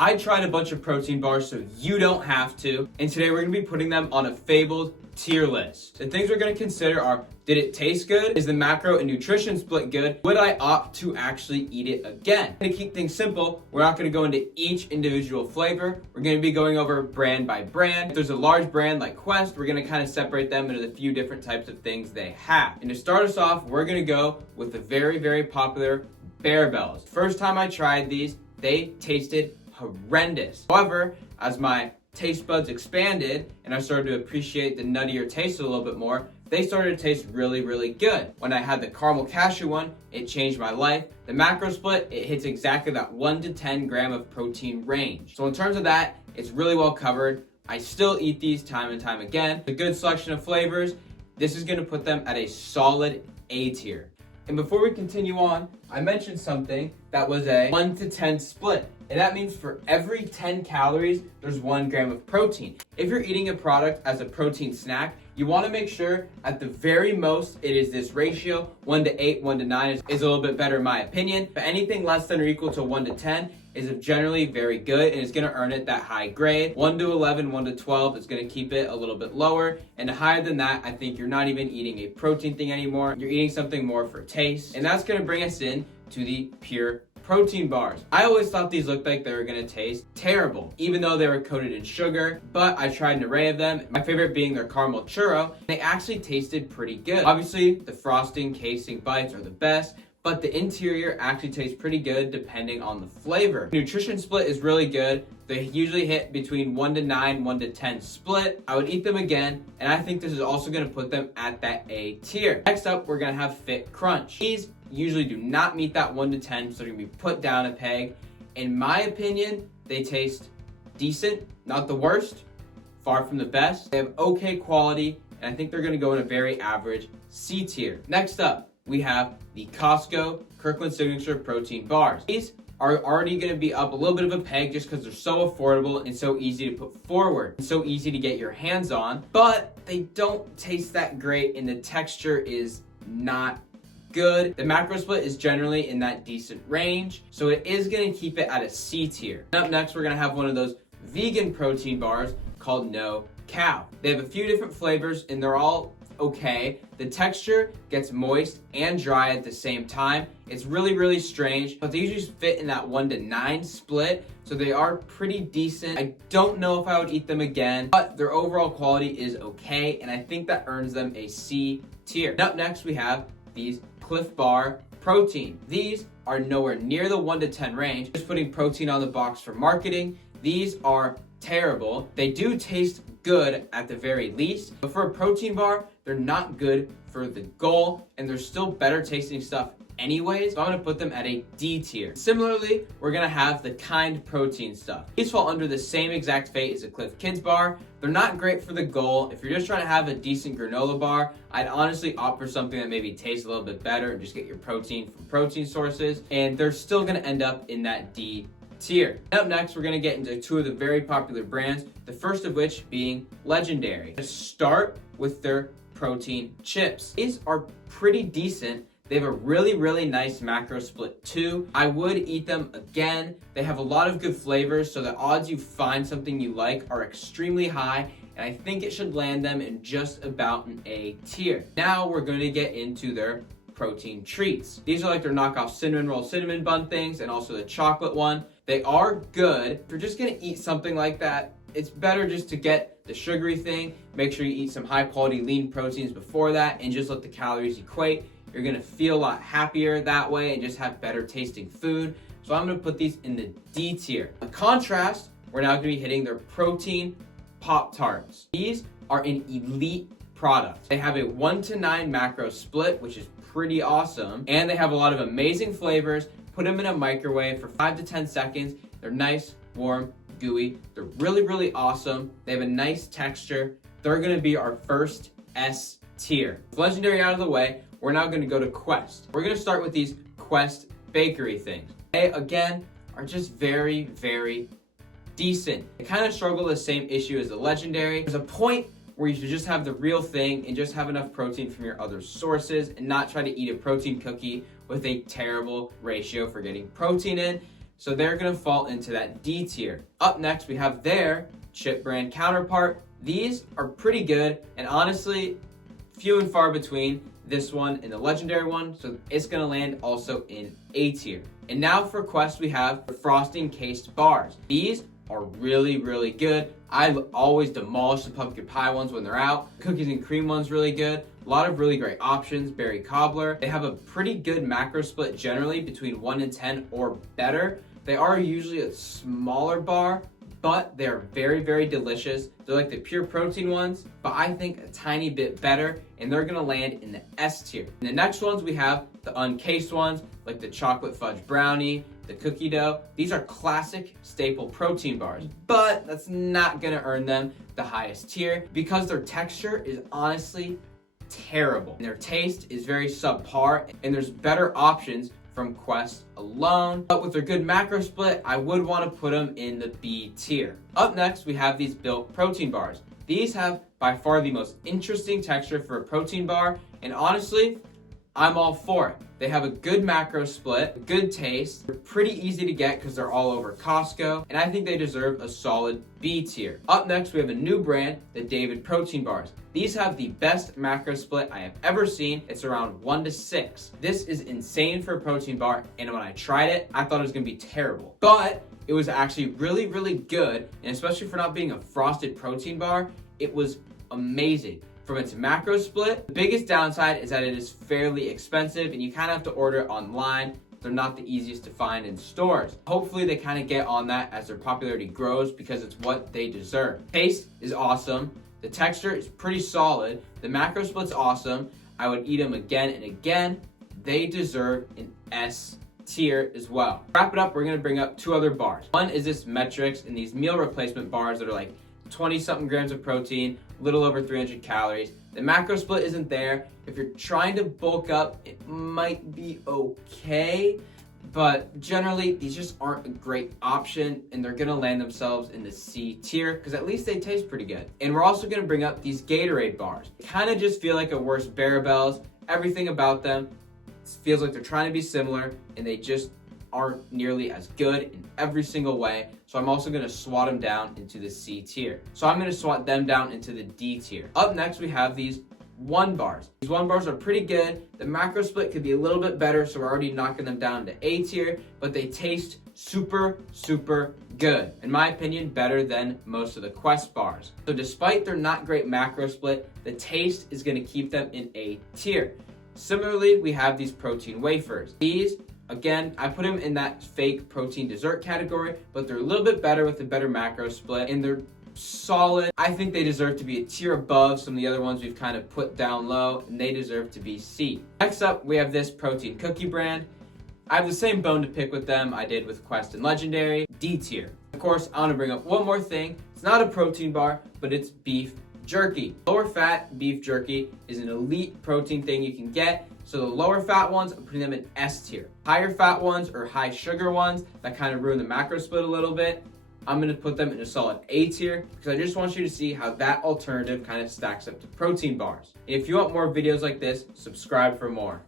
I tried a bunch of protein bars so you don't have to, and today we're gonna be putting them on a fabled tier list. The things we're gonna consider are, did it taste good? Is the macro and nutrition split good? Would I opt to actually eat it again? To keep things simple, we're not gonna go into each individual flavor. We're gonna be going over brand by brand. If there's a large brand like Quest, we're gonna kind of separate them into the few different types of things they have. And to start us off, we're gonna go with the very, very popular Barebells. First time I tried these, they tasted horrendous. However, as my taste buds expanded and I started to appreciate the nuttier taste a little bit more, they started to taste really, really good. When I had the caramel cashew one, it changed my life. The macro split, it hits exactly that 1 to 10 gram of protein range. So in terms of that, it's really well covered. I still eat these time and time again. A good selection of flavors. This is gonna put them at a solid A tier. And before we continue on, I mentioned something that was a 1 to 10 split. And that means for every 10 calories, there's 1 gram of protein. If you're eating a product as a protein snack, you want to make sure at the very most it is this ratio. 1 to 8, 1 to 9 is a little bit better in my opinion. But anything less than or equal to 1 to 10 is generally very good and it's going to earn it that high grade. 1 to 11, 1 to 12 is going to keep it a little bit lower. And higher than that, I think you're not even eating a protein thing anymore. You're eating something more for taste. And that's going to bring us in to the pure protein bars. I always thought these looked like they were gonna taste terrible, even though they were coated in sugar, but I tried an array of them, my favorite being their caramel churro. They actually tasted pretty good. Obviously, the frosting, casing, bites are the best, but the interior actually tastes pretty good depending on the flavor. Nutrition split is really good. They usually hit between 1 to 9, 1 to 10 split. I would eat them again, and I think this is also gonna put them at that A tier. Next up, we're gonna have Fit Crunch. These usually do not meet that 1 to 10, so they're gonna be put down a peg. In my opinion, they taste decent, not the worst, far from the best. They have okay quality, and I think they're gonna go in a very average C tier. Next up, we have the Costco Kirkland Signature Protein Bars. These are already gonna be up a little bit of a peg just because they're so affordable and so easy to put forward and so easy to get your hands on, but they don't taste that great and the texture is not good. The macro split is generally in that decent range, so it is gonna keep it at a C tier. Up next, we're gonna have one of those vegan protein bars called No Cow. They have a few different flavors and they're all okay. The texture gets moist and dry at the same time. It's really, really strange, but they usually fit in that 1 to 9 split, so they are pretty decent. I don't know if I would eat them again, but their overall quality is okay, and I think that earns them a C tier. Up next, we have these Cliff Bar Protein. These are nowhere near the 1 to 10 range. Just putting protein on the box for marketing. These are terrible. They do taste good at the very least, but for a protein bar, they're not good for the goal, and they're still better tasting stuff anyways, so I'm gonna put them at a D tier. Similarly, we're gonna have the Kind protein stuff. These fall under the same exact fate as a Cliff Kids bar. They're not great for the goal. If you're just trying to have a decent granola bar, I'd honestly opt for something that maybe tastes a little bit better and just get your protein from protein sources, and they're still gonna end up in that D tier. Up next, we're gonna get into two of the very popular brands, the first of which being Legendary. Let's start with their protein chips. These are pretty decent. They have a really, really nice macro split too. I would eat them again. They have a lot of good flavors, so the odds you find something you like are extremely high, and I think it should land them in just about an A tier. Now we're going to get into their protein treats. These are like their knockoff cinnamon roll cinnamon bun things, and also the chocolate one. They are good. If you're just gonna eat something like that, it's better just to get the sugary thing. Make sure you eat some high quality lean proteins before that and just let the calories equate. You're gonna feel a lot happier that way and just have better tasting food. So I'm gonna put these in the D tier. In contrast, we're now gonna be hitting their protein Pop-Tarts. These are an elite product. They have a 1 to 9 macro split, which is pretty awesome. And they have a lot of amazing flavors. Put them in a microwave for 5 to 10 seconds. They're nice, warm, gooey. They're really, really awesome. They have a nice texture. They're gonna be our first S tier. With Legendary out of the way, we're now gonna go to Quest. We're gonna start with these Quest bakery things. They, again, are just very, very decent. They kind of struggle with the same issue as the Legendary. There's a point where you should just have the real thing and just have enough protein from your other sources and not try to eat a protein cookie with a terrible ratio for getting protein in. so they're gonna fall into that D tier. Up next, we have their chip brand counterpart. These are pretty good, and honestly, few and far between, this one and the legendary one, so it's gonna land also in A tier. And now for Quest, we have the frosting cased bars. These are really, really good. I always demolish the pumpkin pie ones when they're out. Cookies and cream one's really good. A lot of really great options. Berry cobbler. They have a pretty good macro split generally between 1 and 10 or better. They are usually a smaller bar, but they're very, very delicious. They're like the pure protein ones, but I think a tiny bit better, and they're gonna land in the S tier. And the next ones we have the uncased ones, like the chocolate fudge brownie, the cookie dough. These are classic staple protein bars, but that's not gonna earn them the highest tier because their texture is honestly terrible. And their taste is very subpar, and there's better options from Quest alone. But with their good macro split, I would want to put them in the B tier. Up next, we have these Built protein bars. These have by far the most interesting texture for a protein bar, and honestly, I'm all for it. They have a good macro split, a good taste. They're pretty easy to get because they're all over Costco, and I think they deserve a solid B tier. Up next, we have a new brand, the David protein bars. These have the best macro split I have ever seen. It's around 1 to 6. This is insane for a protein bar, and when I tried it, I thought it was gonna be terrible. But it was actually really, really good, and especially for not being a frosted protein bar, it was amazing. From its macro split, the biggest downside is that it is fairly expensive and you kind of have to order it online. They're not the easiest to find in stores. Hopefully they kind of get on that as their popularity grows because it's what they deserve. Taste is awesome. The texture is pretty solid. The macro split's awesome. I would eat them again and again. They deserve an S tier as well. To wrap it up, we're gonna bring up 2 other bars. One is this Metrics and these meal replacement bars that are like 20 something grams of protein, little over 300 calories. The macro split isn't there. If you're trying to bulk up, it might be okay, but generally these just aren't a great option, and they're gonna land themselves in the C tier because at least they taste pretty good. And we're also gonna bring up these Gatorade bars. Kind of just feel like a worse Barabels. Everything about them feels like they're trying to be similar, and they just aren't nearly as good in every single way. So I'm also gonna swat them down into the C tier. So I'm gonna swat them down into the D tier. Up next, we have these One bars. These One bars are pretty good. The macro split could be a little bit better, so we're already knocking them down to A tier, but they taste super, super good. In my opinion, better than most of the Quest bars. So despite their not great macro split, the taste is gonna keep them in A tier. Similarly, we have these protein wafers. These, again, I put them in that fake protein dessert category, but they're a little bit better with a better macro split, and they're solid. I think they deserve to be a tier above some of the other ones we've kind of put down low, and they deserve to be C. Next up, we have this protein cookie brand. I have the same bone to pick with them I did with Quest and Legendary, D tier. Of course, I want to bring up one more thing. It's not a protein bar, but it's beef jerky. Lower fat beef jerky is an elite protein thing you can get. So the lower fat ones, I'm putting them in S tier. Higher fat ones or high sugar ones that kind of ruin the macro split a little bit, I'm gonna put them in a solid A tier because I just want you to see how that alternative kind of stacks up to protein bars. And if you want more videos like this, subscribe for more.